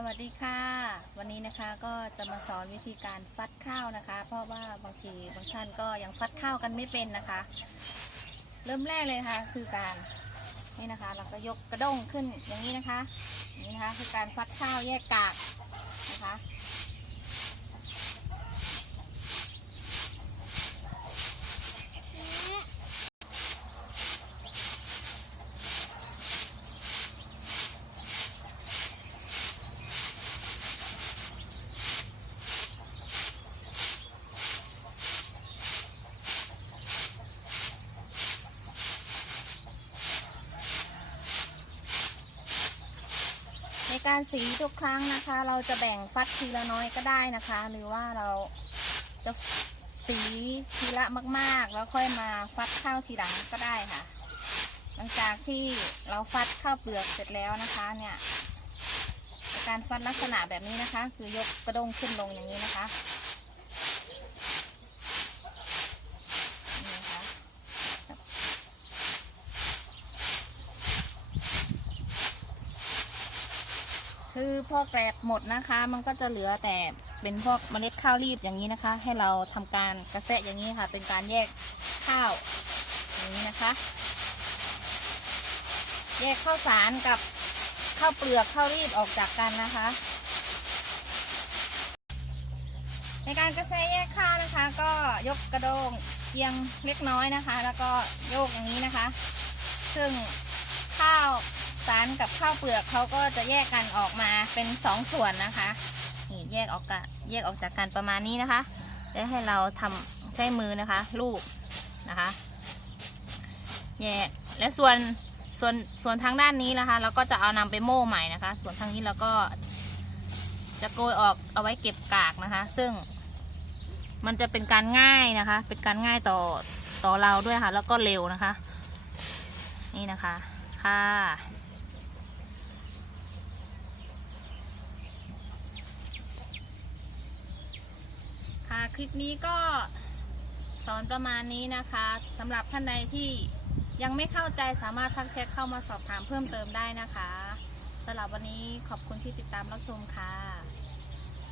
สวัสดีค่ะ วันนี้นะคะก็จะมาสอนวิธีการฟัดข้าวนะคะ เพราะว่าบางทีบางท่านก็ยังฟัดข้าวกันไม่เป็นนะคะ เริ่มแรกเลยค่ะ คือการนี่นะคะ เราก็ยกกระด้งขึ้นอย่างนี้นะคะนี่นะคะ คือการฟัดข้าวแยกกากนะคะ การสีทุกครั้งนะคะ เราจะแบ่งฟัดทีละน้อยก็ได้นะคะ หรือว่าเราจะสีทีละมาก ๆ แล้วค่อยมาฟัดข้าวทีหลังก็ได้ค่ะ หลังจากที่เราฟัดข้าวเปลือกเสร็จแล้วนะคะเนี่ยการฟัดลักษณะแบบนี้นะคะ คือยกกระด้งขึ้นลงอย่างนี้นะคะนี่นะคะ คือพอแกลบหมดนะคะ มันก็จะเหลือแต่เป็นพวกเมล็ดข้าวรีบอย่างนี้นะคะ ให้เราทำการกระแสะอย่างนี้ค่ะ เป็นการแยกข้าวอย่างนี้นะคะ แยกข้าวสารกับข้าวเปลือกข้าวรีบออกจากกันนะคะ ในการกระแสะแยกข้าวนะคะ ก็ยกกระโดงเอียงเล็กน้อยนะคะ แล้วก็โยกอย่างนี้นะคะ ซึ่งข้าว สารกับข้าวเปลือกเขาก็จะแยกกันออกมาเป็นสองส่วนนะคะนี่แยกออกกะแยกออกจากกันประมาณนี้นะคะแล้วให้เราทำใช้มือนะคะลูบนะคะแยกและส่วนส่วนส่วนทางด้านนี้นะคะ เราก็จะเอานำไปโม่ใหม่นะคะ ส่วนทางนี้เราก็จะโกยออกเอาไว้เก็บกากนะคะ ซึ่งมันจะเป็นการง่ายนะคะ เป็นการง่ายต่อต่อเราด้วยค่ะ แล้วก็เร็วนะคะ นี่นะคะ ค่ะ คลิปนี้ก็สอนประมาณนี้นะคะสำหรับท่านใดที่ยังไม่เข้าใจสามารถทักแชทเข้ามาสอบถามเพิ่มเติมได้นะคะสำหรับวันนี้ขอบคุณที่ติดตามรับชมค่ะ